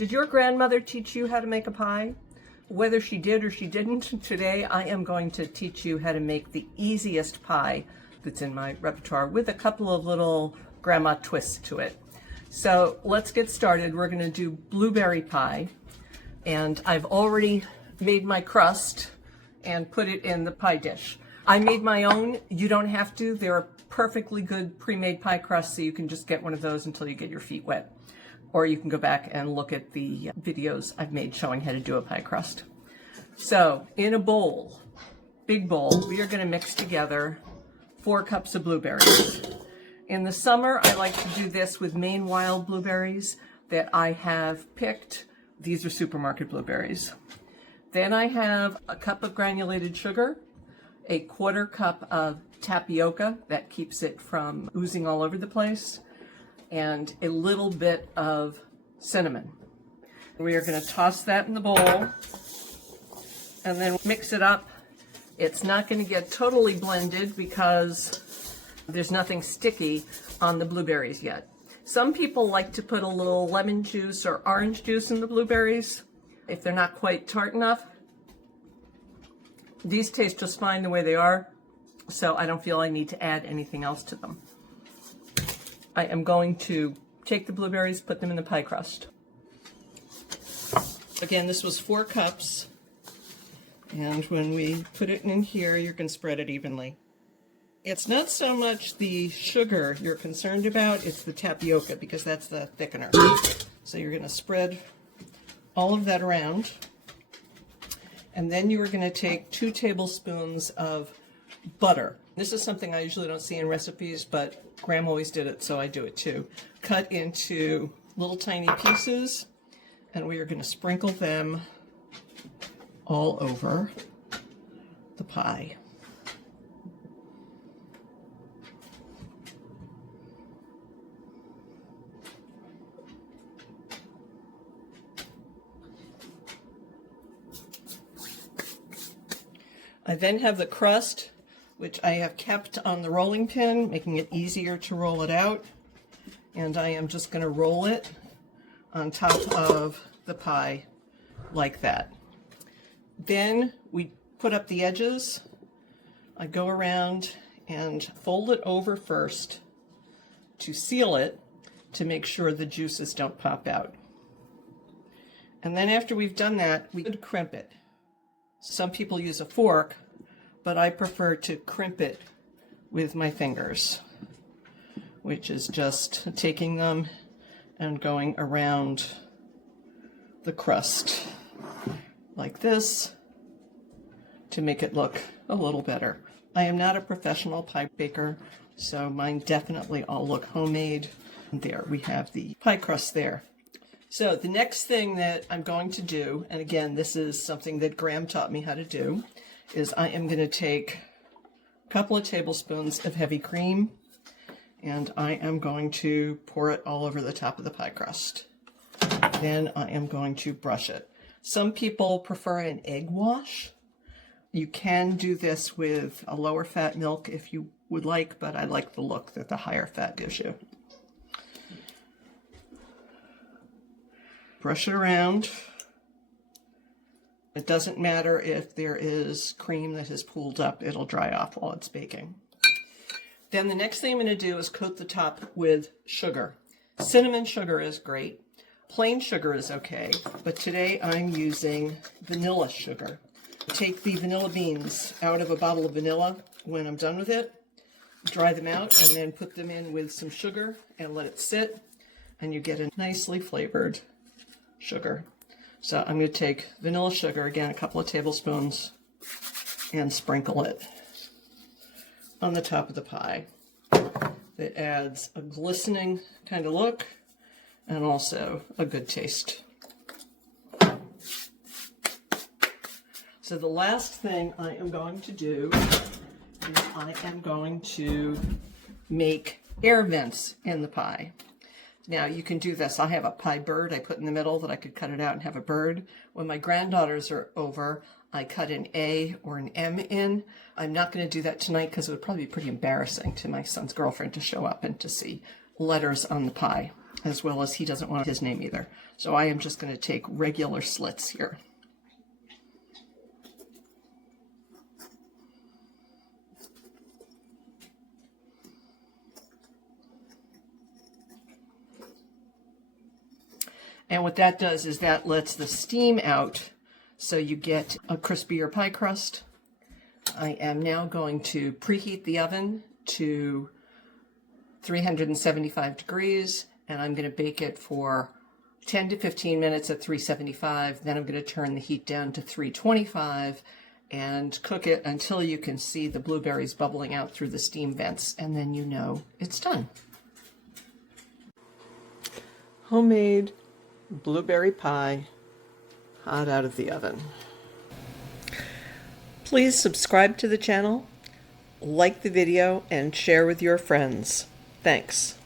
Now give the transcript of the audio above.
Did your grandmother teach you how to make a pie? Whether she did or she didn't, today I am going to teach you how to make the easiest pie that's in my repertoire with a couple of little grandma twists to it. So let's get started. We're going to do blueberry pie, and I've already made my crust and put it in the pie dish. I made my own. You don't have to. They're a perfectly good pre-made pie crust, so you can just get one of those until you get your feet wet. Or you can go back and look at the videos I've made showing how to do a pie crust. So in a bowl, big bowl, we are going to mix together 4 cups of blueberries. In the summer, I like to do this with Maine wild blueberries that I have picked. These are supermarket blueberries. Then I have a cup of granulated sugar, a 1/4 cup of tapioca that keeps it from oozing all over the place, and a little bit of cinnamon. We are going to toss that in the bowl and then mix it up. It's not going to get totally blended because there's nothing sticky on the blueberries yet. Some people like to put a little lemon juice or orange juice in the blueberries if they're not quite tart enough. These taste just fine the way they are, so I don't feel I need to add anything else to them. I am going to take the blueberries, put them in the pie crust. Again, this was 4 cups, and when we put it in here, you can spread it evenly. It's not so much the sugar you're concerned about, it's the tapioca, because that's the thickener. So you're going to spread all of that around, and then you are going to take 2 tablespoons of butter. This is something I usually don't see in recipes, but Graham always did it, so I do it too. Cut into little tiny pieces, and we are going to sprinkle them all over the pie. I then have the crust, which I have kept on the rolling pin, making it easier to roll it out. And I am just going to roll it on top of the pie like that. Then we put up the edges. I go around and fold it over first to seal it, to make sure the juices don't pop out. And then after we've done that, we could crimp it. Some people use a fork, but I prefer to crimp it with my fingers, which is just taking them and going around the crust like this to make it look a little better. I am not a professional pie baker, so mine definitely all look homemade. There, we have the pie crust there. So the next thing that I'm going to do, and again, this is something that Graham taught me how to do, is I am going to take a couple of tablespoons of heavy cream, and I am going to pour it all over the top of the pie crust. Then I am going to brush it. Some people prefer an egg wash. You can do this with a lower fat milk if you would like, but I like the look that the higher fat gives you. Brush it around. It doesn't matter if there is cream that has pooled up, it'll dry off while it's baking. Then the next thing I'm going to do is coat the top with sugar. Cinnamon sugar is great. Plain sugar is okay, but today I'm using vanilla sugar. Take the vanilla beans out of a bottle of vanilla when I'm done with it, dry them out, and then put them in with some sugar and let it sit, and you get a nicely flavored sugar. So I'm going to take vanilla sugar, again, a couple of tablespoons, and sprinkle it on the top of the pie. It adds a glistening kind of look and also a good taste. So the last thing I am going to do is I am going to make air vents in the pie. Now you can do this. I have a pie bird I put in the middle that I could cut it out and have a bird. When my granddaughters are over, I cut an A or an M in. I'm not going to do that tonight because it would probably be pretty embarrassing to my son's girlfriend to show up and to see letters on the pie. as well as he doesn't want his name either. So I am just going to take regular slits here. And what that does is that lets the steam out, so you get a crispier pie crust. I am now going to preheat the oven to 375 degrees, and I'm going to bake it for 10 to 15 minutes at 375. Then I'm going to turn the heat down to 325 and cook it until you can see the blueberries bubbling out through the steam vents, and then you know it's done. Homemade blueberry pie, hot out of the oven. Please subscribe to the channel, like the video, and share with your friends. Thanks.